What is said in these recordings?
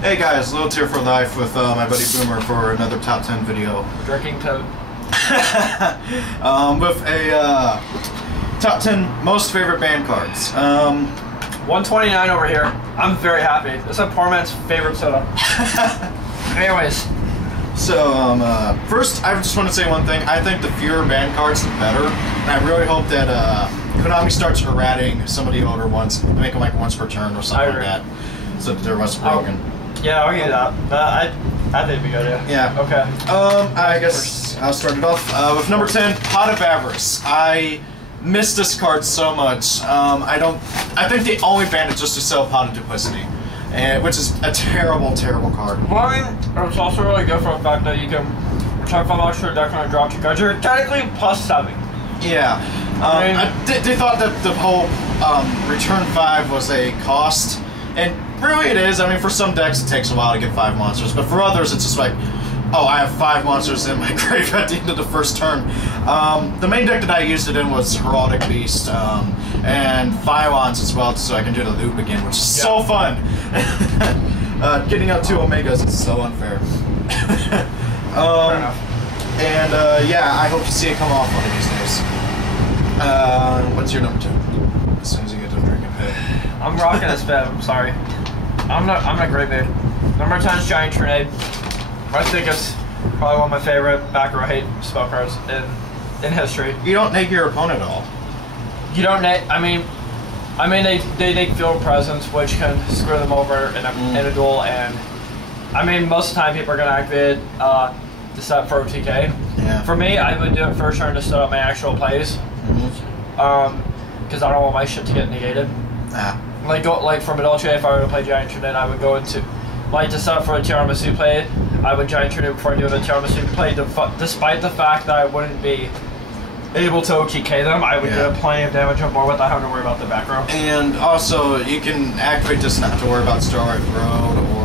Hey guys, Little Tear for Life with my buddy Boomer for another top 10 video. Drinking toad. With a top 10 most favorite band cards. 129 over here. I'm very happy. This is a poor man's favorite soda. Anyways. So, first I just want to say one thing. I think the fewer band cards, the better. And I really hope that Konami starts errating some of the older ones, make them like once per turn or something like that, so that they're less broken. Yeah, I'll give you that. I think it'd be good, yeah. Yeah. Okay. I guess I'll start it off with number 10, Pot of Avarice. I miss this card so much. I think the only ban is just to sell Pot of Duplicity, which is a terrible, terrible card. Well, I mean, it's also really good for the fact that you can return 5 extra deck on a drop to cards. You're technically plus 7. Yeah. They thought that the whole return 5 was a cost, and really it is. I mean, for some decks it takes a while to get 5 monsters, but for others it's just like, oh, I have 5 monsters in my grave at the end of the first turn. The main deck that I used it in was Heraldic Beast, and Phylons as well, so I can do the loop again, which is so fun. Getting out 2 Omegas is so unfair. Fair enough. And yeah, I hope to see it come off one of these days. What's your number 2? As soon as you get to drink a pit. I'm rocking this bed, I'm sorry. I'm not a great big. Number 10 is Giant Trinade. I think it's probably one of my favorite back row hate spell cards in history. You don't neg your opponent at all. You don't neg. I mean they take field presence, which can screw them over in a duel, and I mean most of the time people are gonna activate the set for OTK. Yeah. For me, I would do it first turn to set up my actual plays, because I don't want my shit to get negated. Ah. Like for Medolce, if I were to play Giant Trinade, I would go into to set up for a Tiramisu play. I would Giant Trinade before I do the Tiramisu play, despite the fact that I wouldn't be able to OTK them. I would do plenty of damage on board without having to worry about the back row. And also, you can activate this not to worry about Starlight Road or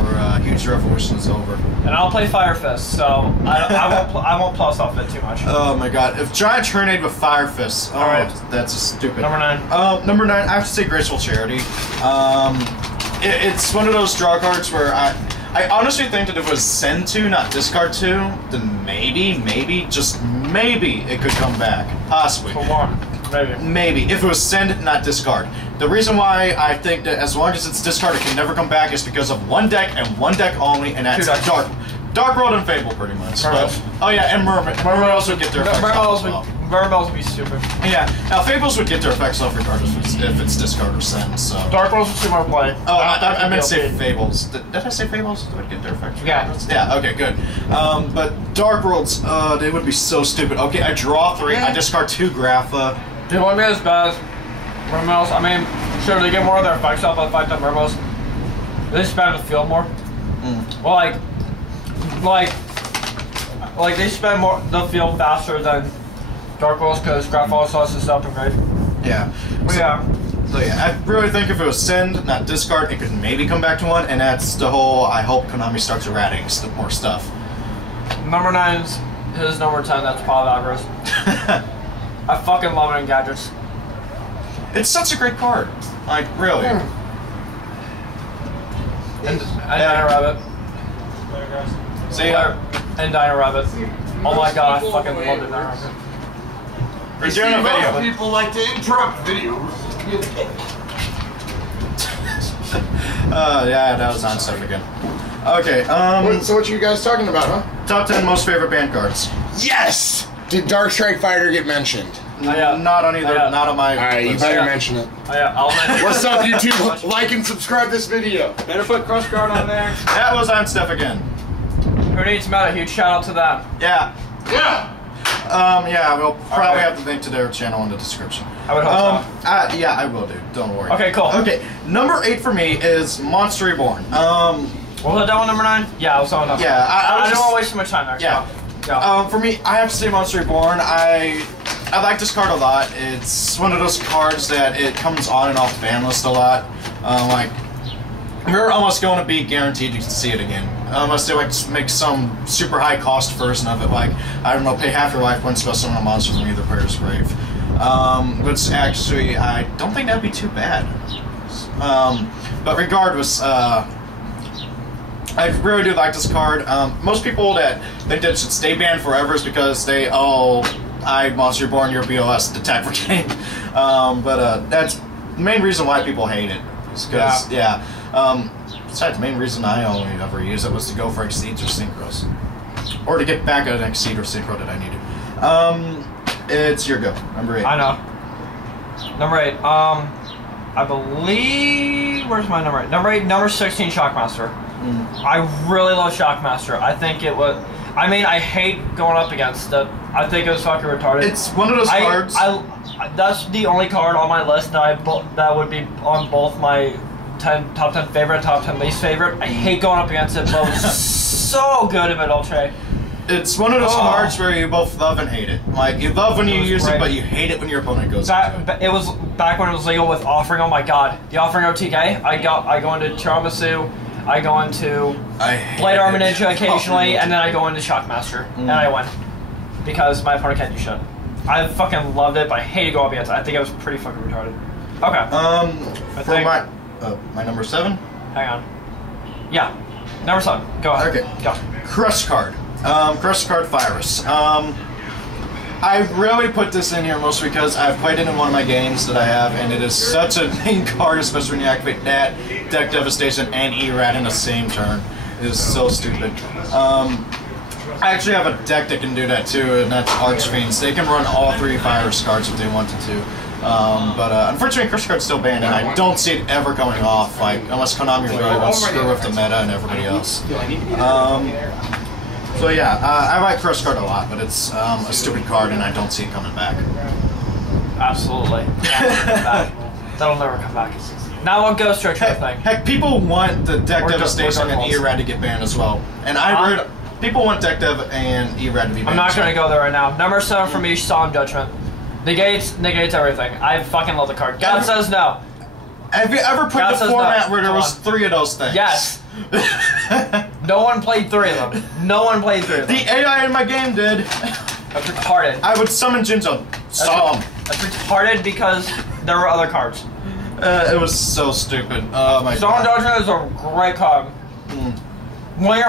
Huge Revolution is over. And I'll play Fire Fist, so I won't plus off it too much. Oh my god, if Giant Trinade with Fire Fist, oh, right. That's stupid. Number 9. Number 9, I have to say Graceful Charity. It's one of those draw cards where I honestly think that if it was send to, not discard to, then maybe, just maybe it could come back. Possibly. For one. Maybe. If it was send, not discard. The reason why I think that as long as it's discard, it can never come back is because of one deck and one deck only, and that's Dark World and Fable, pretty much. But, oh yeah, and Mermaids would get their effects off as well. Mermaids would be stupid. Yeah. Now, Fables would get their effects off regardless if it's discard or send, so... Dark Worlds would see more play. Oh, I meant to say Fables. Did I say Fables? Did I get their effects? Yeah. Yeah, okay, good. But Dark Worlds, they would be so stupid. Okay, I draw 3, I discard 2 Grapha. They won't be as bad as Mermaids. I mean, sure, they get more of their effects off by the fact that Mermaids, they spam the field more. Well, like they spend more the field faster than Dark Worlds because Graph also has to stop and grade. Yeah. So yeah, I really think if it was send, not discard, it could maybe come back to 1, and that's the whole, I hope Konami starts errating more stuff. Number 9's his number 10, that's Pot of Avarice. I fucking love it in Gadgets. It's such a great card. Like, really. And Dino Rabbit. See ya. And Dino Rabbit. Oh my god, I fucking love Dino Rabbit. We're doing a video. Most people like to interrupt videos. Yeah, that was on stuff again. Okay, So what you guys talking about, huh? top 10 most favorite band cards. Yes! Did Dark Strike Fighter get mentioned? Not on either, not on my... Alright, you better mention it. Oh yeah, I'll mention it. What's up, YouTube? Like and subscribe this video. Better put Crush Guard on there. That was on stuff again. Who Needs Meta? Huge shout out to them. Yeah. Yeah! Yeah, we'll probably have to link to their channel in the description. I would hope so. Yeah, I will do. Don't worry. Okay, cool. Okay, number 8 for me is Monster Reborn. Was that one number 9? Yeah, I was on number 9. Yeah, I don't want to waste too much time there. Yeah. Yeah. For me, I have to say Monster Reborn. I like this card a lot. It's one of those cards that it comes on and off the ban list a lot. Like, we're almost going to be guaranteed to see it again. Unless they like make some super high cost version of it, like, I don't know, pay half your life points to summon a monster from either player's grave. Which actually, I don't think that'd be too bad. But regardless, I really do like this card. Most people that think that it should stay banned forever is because I Monster Reborn your BOS attack for game. But that's the main reason why people hate it. Because besides, the main reason I only ever use it was to go for Exceeds or Synchros, or to get back at an Exceed or Synchro that I needed. It's your go. Number 8. I know. Number 8. I believe. Where's my number 8? Number 8. Number 16. Shockmaster. I really love Shockmaster. I think it was. I mean, I hate going up against it. I think it was fucking retarded. It's one of those cards. That's the only card on my list that would be on both my top 10 favorite, top 10 least favorite. I hate going up against it, but it was so good in Dolce. It's one of those cards where you both love and hate it. Like, you love when you use it, but you hate it when your opponent goes into it. It was back when it was legal with Offering. Oh my god. The Offering OTK, I go into Tiramisu, I go into Blade Armor Ninja occasionally, and then I go into Shockmaster, and I win. Because my opponent can't do shit. I fucking loved it, but I hated going up against it. I think it was pretty fucking retarded. Okay. For my number 7? Hang on. Yeah. Number 7. Go ahead. Okay. Go. Crush card. Crush card Virus. I really put this in here mostly because I've played it in one of my games that I have, and it is such a main card, especially when you activate that, Deck Devastation, and Erad in the same turn. It is so stupid. I actually have a deck that can do that too, and that's Archfiends. They can run all 3 Virus cards if they wanted to. But unfortunately, Crush Card's still banned, and I don't see it ever coming off, like, unless Konami really wants to screw with the meta and everybody else. So yeah, I like Crush Card a lot, but it's a stupid card, and I don't see it coming back. Absolutely. That'll never come back. Now I'll go straight to the thing. Heck, people want the Deck Devastation and Erad to get banned as well. And I heard people want Deck Dev and Erad to be banned. I'm not going to go there right now. Number 7 for me, Solemn Judgment. Negates everything. I fucking love the card. God says no. Have you ever played the format where there was 3 of those things? Yes. No one played 3 of them. No one played 3 of them. The AI in my game did. That's retarded. I would summon Jinzo. Saw him. That's retarded because there were other cards. It was so stupid. Oh my god. Solemn Judgment is a great card. When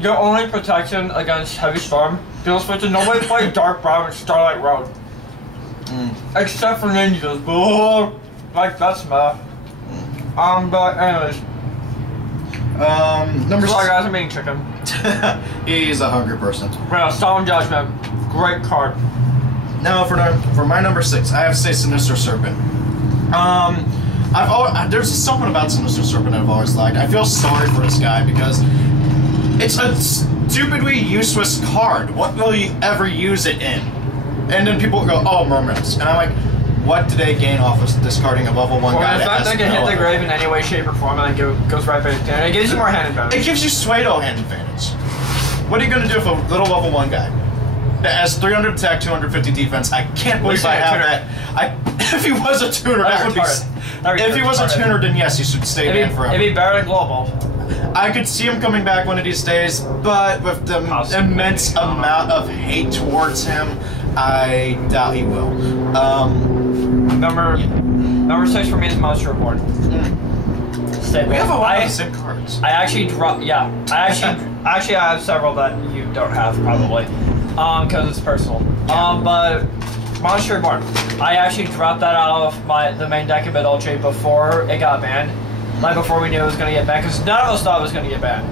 your only protection against Heavy Storm feels switch, and nobody played Dark Brown and Starlight Road. Except for ninjas. Oh, like that's meta. But anyways. Number 6. Guys, I'm eating chicken. He's a hungry person. Yeah, Solemn Judgment. Great card. Now for my number 6, I have to say Sinister Serpent. There's something about Sinister Serpent I've always liked. I feel sorry for this guy because it's a stupidly useless card. What will you ever use it in? And then people go, oh, Mermaids. And I'm like, what do they gain off of discarding a level 1 guy? The fact that they can hit the grave in any way, shape, or form, and then goes right back down. It gives you more hand advantage. It gives you Suedo hand advantage. What are you going to do with a little level 1 guy that has 300 attack, 250 defense? I can't believe I have that. If he was a tuner, that would be... If he was a tuner, then yes, he should stay banned forever. It'd be better than Global. I could see him coming back one of these days, but with the immense amount of hate towards him, I doubt he will. Number 6 for me is Monster Reborn. We have a lot of the same cards. I actually dropped. Yeah, I have several that you don't have probably, because it's personal. But Monster Reborn, I actually dropped that out of the main deck of Dolce before it got banned, like before we knew it was gonna get banned, because none of us thought it was gonna get banned.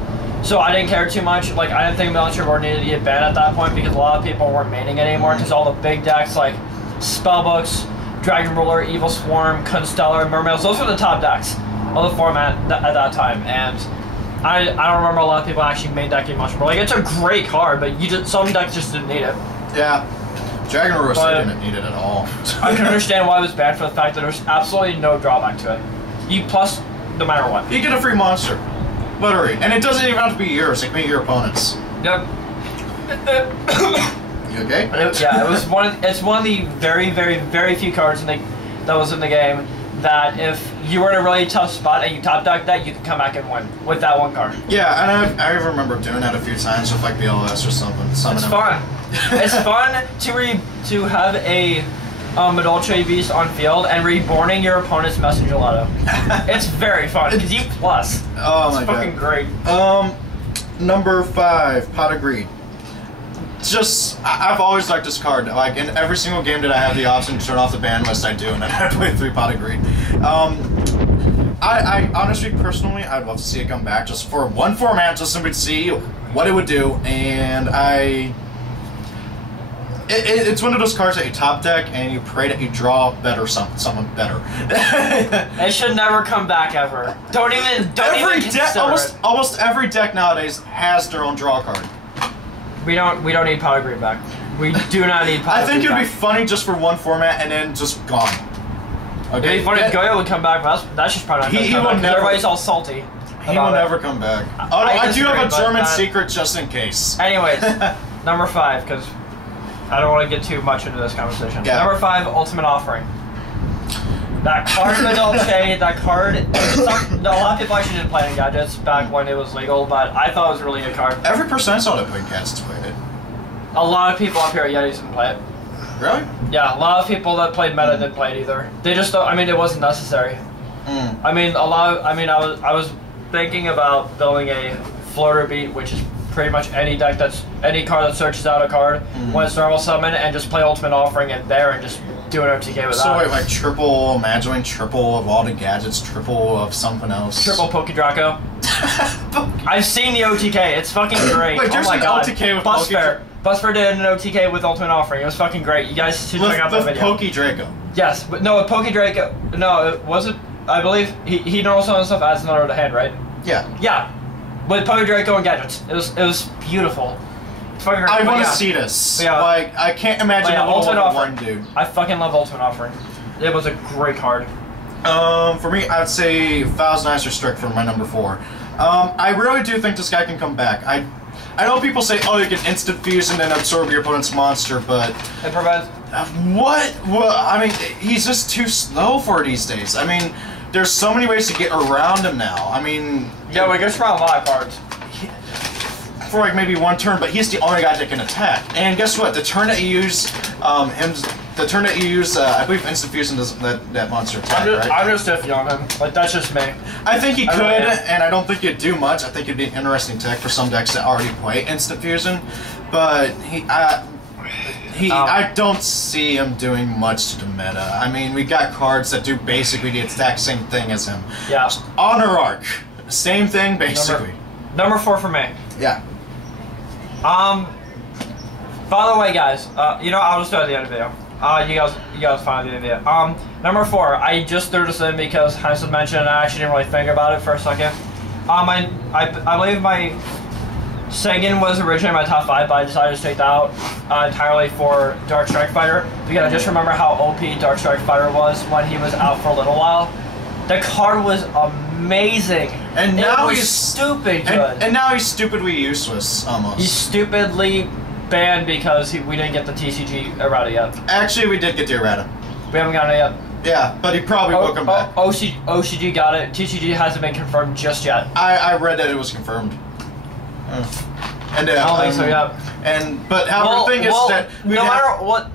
So I didn't care too much. Like, I didn't think Monster Reborn needed to get banned at that point because a lot of people weren't maining it anymore, because all the big decks like Spellbooks, Dragon Ruler, Evil Swarm, Constellar, Mermaids, those were the top decks of the format at that time. And I don't remember a lot of people actually main decking Monster Reborn. Like, it's a great card, but some decks just didn't need it. Yeah. Dragon Ruler didn't need it at all. I can understand why it was banned for the fact that there's absolutely no drawback to it. You plus no matter what. You get a free monster. Literally. And it doesn't even have to be yours, it can be your opponent's. Yep. You okay? It's one of the very, very, very few cards that was in the game that if you were in a really tough spot and you top deck that, you could come back and win with that one card. Yeah, and I remember doing that a few times with like BLS or something. It's fun. It's fun to have a Dolce Beast on field and reborning your opponent's Messenger Lotto. It's very fun because you plus. Oh my god. It's fucking great. Number 5, Pot of Greed. Just, I've always liked this card. Like, in every single game that I have the option to turn off the ban list, I do, and then I play 3 Pot of Greed. I honestly, personally, I'd love to see it come back just for one format, just so we'd see what it would do, and it's one of those cards that you top deck and you pray that you draw better someone better. It should never come back ever. Don't even consider it. Almost every deck nowadays has their own draw card. We don't need Pot of Greed back. We do not need Pot of Greed back. I think it'd be funny just for one format and then just gone. Okay. It'd be funny if Goyo would come back, but that's just probably not going to come back. Everybody's all salty. He will never come back. I do have a German secret just in case. Anyways, number 5, because I don't want to get too much into this conversation. Yeah. Number 5, Ultimate Offering. That card in the Dolce, that card, a lot of people actually didn't play it in Gadgets back when it was legal, but I thought it was a really good card. Every percent saw that playing Cats played it. A lot of people up here at Yetis didn't play it. Really? Yeah, a lot of people that played meta didn't play it either. They just don't, I mean, it wasn't necessary. I mean, I was thinking about building a floater beat, which is pretty much any deck any card that searches out a card when it's normal summon, and just play Ultimate Offering in there and just do an OTK with that. So wait, like triple Magdalene, triple of all the gadgets, triple of something else. Triple Pokedraco. I've seen the OTK. It's fucking great. Wait, there's oh my an god. OTK with Busfair. Busfair did an OTK with Ultimate Offering. It was fucking great. You guys should check out that video. Pokedraco. Yes, but no, with Pokedraco. No, it was it. I believe he knows some of the stuff adds another to hand, right? Yeah. Yeah. With Pokedraco and gadgets, it was beautiful. It's fucking great. I want to see this. Yeah. Like, I can't imagine a Ultimate Offering, one dude. I fucking love Ultimate Offering. It was a great card. For me, I'd say Thousand Eyes Restrict for my number 4. I really do think this guy can come back. I know people say, oh, you can instant fuse and then absorb your opponent's monster, but it prevents. What? Well, I mean, he's just too slow for these days. I mean, there's so many ways to get around him now. I mean, yeah, we get around a lot of cards for like maybe one turn, but he's the only guy that can attack. And guess what? The turn that you use I believe instant fusion does that monster attack, right? I'm just iffy on him. Like, that's just me. I think he could, and I don't think it'd do much. I think it'd be an interesting tech for some decks that already play instant fusion, but I don't see him doing much to the meta. I mean, we got cards that do basically the exact same thing as him. Yeah. Honor Arc, same thing basically. Number 4 for me. Yeah. By the way, guys, you know, I'll just do it at the end of the video. You guys find the video. Number 4, I just threw this in because Hanson mentioned it, and I actually didn't really think about it for a second. I believe my Sagan was originally my top 5, but I decided to take that out entirely for Dark Strike Fighter, because I just remember how OP Dark Strike Fighter was when he was out for a little while. The card was amazing, and now he's stupid good. And now he's stupidly useless, almost. He's stupidly banned because we didn't get the TCG errata yet. Actually, we did get the errata. We haven't gotten it yet. Yeah, but he probably will come back. OCG got it. TCG hasn't been confirmed just yet. I read that it was confirmed. And I don't think so, yeah. But the thing is that no matter what,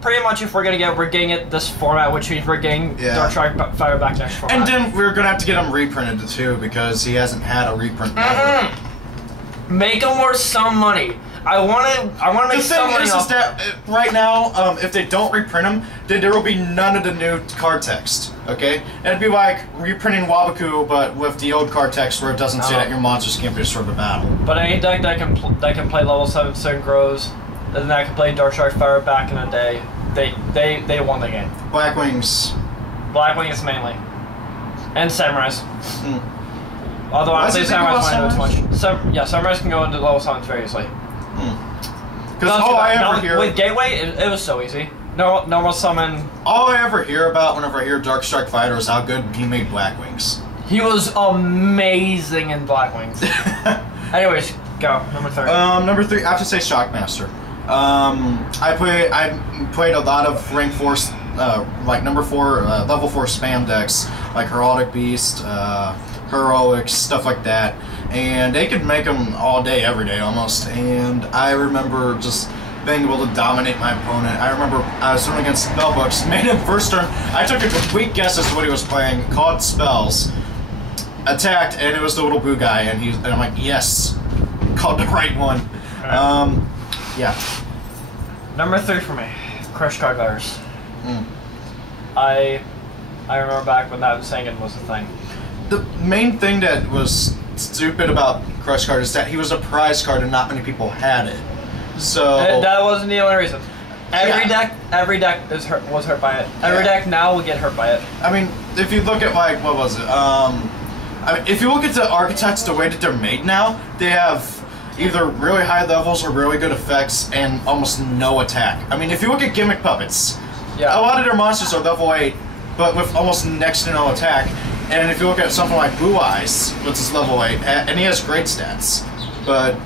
pretty much if we're getting it this format, which means we're getting Dark Strike Fighter back next format. And then we're gonna have to get him reprinted too, because he hasn't had a reprint. Make him worth some money. I want to make some money. The thing is that right now, if they don't reprint him, then there will be none of the new card text. Okay, and it'd be like reprinting Wabaku, but with the old card text where it doesn't say that your monsters can't be destroyed by battle. But any deck that can play level 7 Synchros, and that can play Dark Strike Fire back in the day, they won the game. Blackwings. Blackwings mainly, and Samurais. Although I don't think Samurais might know too much. Yeah, Samurais can go into level 7 very easily. Because all I ever hear with Gateway, it was so easy. Normal summon. All I ever hear about whenever I hear Dark Strike Fighter is how good he made Blackwings. He was amazing in Blackwings. Anyways, go number 3. Number 3, I have to say Shockmaster. I played a lot of rank 4, like number 4, level 4 spam decks, like Heraldic Beast, Heroics, stuff like that. And they could make them all day, every day almost. And I remember just being able to dominate my opponent. I remember I was running against Spellbooks, made him first turn. I took a complete guess as to what he was playing, called spells, attacked, and it was the little blue guy. And I'm like, yes, called the right one. Alright. Yeah. Number 3 for me, Crush Card Virus. Mm. I remember back when that singing was a thing. The main thing that was stupid about Crush Card is that he was a prize card and not many people had it. So That wasn't the only reason. Every Yeah. deck was hurt by it. Every deck now will get hurt by it. I mean, if you look at like what was it? I mean, if you look at the archetypes, the way that they're made now, they have either really high levels or really good effects and almost no attack. I mean, if you look at Gimmick Puppets, Yeah. a lot of their monsters are level 8, but with almost next to no attack. And if you look at something like Blue Eyes, which is level 8, and he has great stats. But,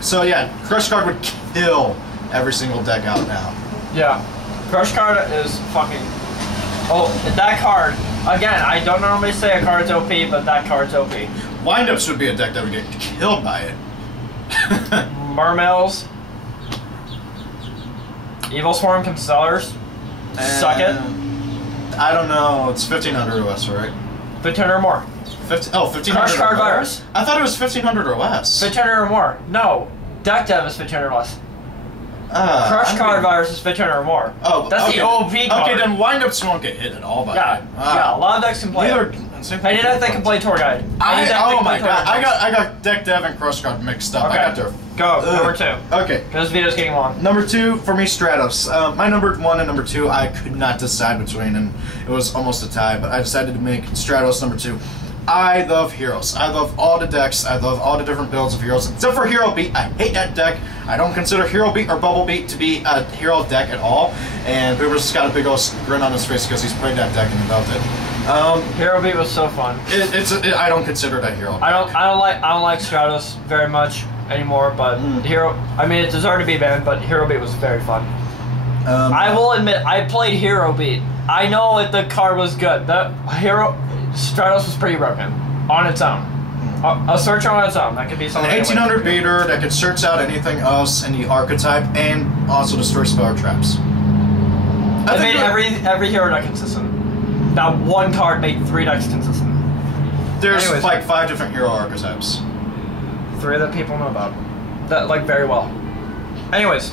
so yeah, Crush Card would kill every single deck out now. Yeah. Crush Card is fucking... Oh, that card. Again, I don't normally say a card's OP, but that card's OP. Windups would be a deck that would get killed by it. Mermails. Evil Swarm Constellars. Suck it. I don't know, it's 1500 or less, right? 1500 or more. 1500 Crush Card or more? Virus. I thought it was 1500 or less. 1500 or more. No. Deck Dev is 1500 or less. Crush Card Virus is 1500 or more. Oh, that's okay. the OP card. Okay, then Windups won't get hit at all by Yeah, it. yeah. A lot of decks can play it. I did have can play Tour Guide. Oh my god, I got Deck Dev and Crush Card mixed up. Okay. I got their... Go, number 2. Okay. This video's getting long. Number 2, for me, Stratos. My number 1 and number 2, I could not decide between, and it was almost a tie, but I decided to make Stratos number 2. I love Heroes. I love all the decks. I love all the different builds of Heroes, except for Hero Beat. I hate that deck. I don't consider Hero Beat or Bubble Beat to be a hero deck at all, and Boober's just got a big old grin on his face because he's played that deck and he loved it. Hero Beat was so fun. I don't consider it a hero deck. I don't like Stratos very much anymore, but I mean, it deserved to be banned, but Hero Beat was very fun. I will admit, I played Hero Beat. I know that the card was good. Stratos was pretty broken on its own. A searcher on its own. That could be something. An 1800 beater that could search out anything else in the archetype and also destroy spell traps. It made every hero deck consistent. That one card made 3 decks consistent. There's like 5 different hero archetypes. 3 that people know about. That like very well. Anyways,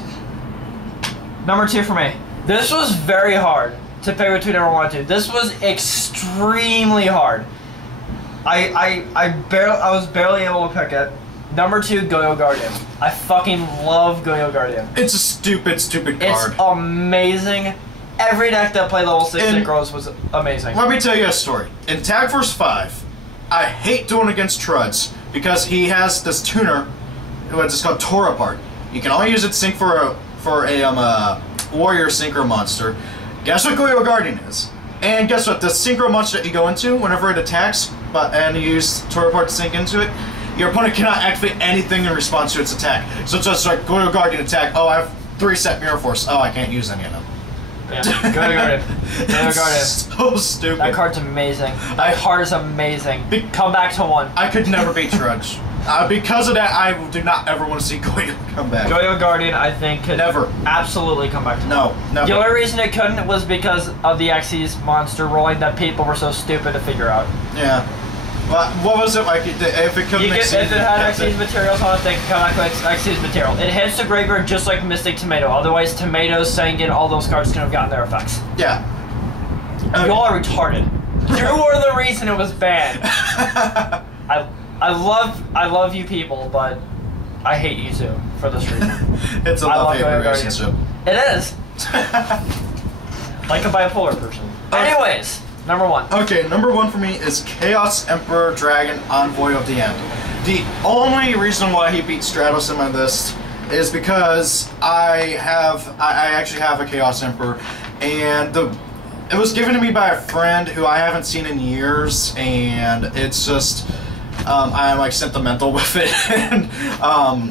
number 2 for me. This was very hard to pick between number 1 and 2. This was extremely hard. I was barely able to pick it. Number 2, Goyo Guardian. I fucking love Goyo Guardian. It's a stupid card. It's amazing. Every deck that played level 6 Synchros was amazing. Let me tell you a story. In Tag Force 5, I hate doing against Truds because he has this tuner who is called Tora Part. You can only use it sync for a warrior synchro monster. Guess what Goyo Guardian is? And guess what? The synchro monster that you go into, whenever it attacks, and you use Tora Part to sync into it, your opponent cannot activate anything in response to its attack. So it's just like Goyo Guardian attack. Oh, I have 3 set Mirror Force. Oh, I can't use any of them. Yeah, Goyo Guardian. Goyo Guardian. So stupid. That card's amazing. That card is amazing. Come back to 1. I could never beat Trudge. Because of that, I do not ever want to see Goyo come back. Goyo Guardian, I think, could absolutely come back to 1. No, never. The only reason it couldn't was because of the Xyz monster rolling that people were so stupid to figure out. Yeah. Well, what was it like? If it couldn't if it had Xyz materials on it, they could come back with Xyz material. It hits the graveyard just like Mystic Tomato. Otherwise, Tomato, Sangan, all those cards could have gotten their effects. Yeah. Y'all are retarded. You are the reason it was banned. I love you people, but I hate you too for this reason. It's a love-hate relationship. It is. Like a bipolar person. Anyways, number 1. Okay, number 1 for me is Chaos Emperor Dragon Envoy of the End. The only reason why he beat Stratos in my list is because I actually have a Chaos Emperor, and it was given to me by a friend who I haven't seen in years, and it's just I'm like sentimental with it. And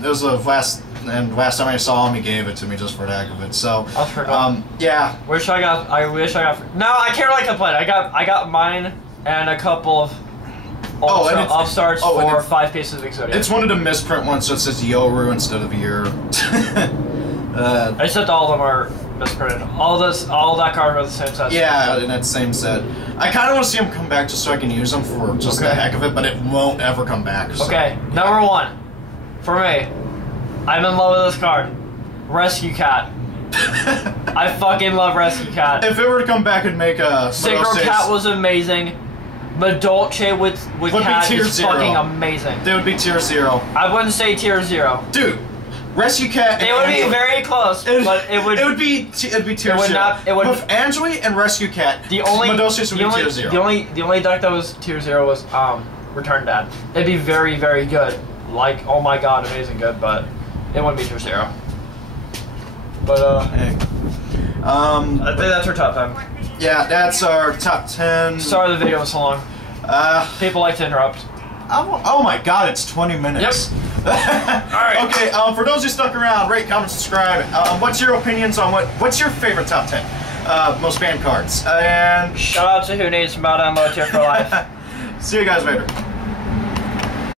it was the last time I saw him, he gave it to me just for the heck of it. So yeah. I wish I got. No, I can't really complain. I got mine and a couple of upstarts for 5 pieces of Exodia. It's one of the misprint ones, so it says Yoru instead of Year. Except all of them are misprinted. All that card are the same set. Yeah, in that same set. I kind of want to see him come back just so I can use him for just the heck of it, but it won't ever come back. So. Okay, number 1. For me, I'm in love with this card. Rescue Cat. I fucking love Rescue Cat. If it were to come back and make a Synchro Cat was amazing. Madolche with Cat is fucking amazing. They would be tier 0. I wouldn't say tier 0. Dude, Rescue Cat. It would be very close, but it would. It would be tier 0. With Angeli and Rescue Cat, Madolche would be tier 0. The only deck that was tier 0 was Return Dad. It'd be very, very good. Like, oh my god, amazing good, but it wouldn't be tier 0. But hey. I think that's our top 10. Yeah, that's our top 10. Sorry the video was so long. People like to interrupt. Oh my god, it's 20 minutes. Yep. Alright. Okay, for those who stuck around, rate, comment, subscribe. What's your opinions on what's your favorite top 10 most banned cards? And shout out to whoneedsmeta and low tier for life. See you guys later.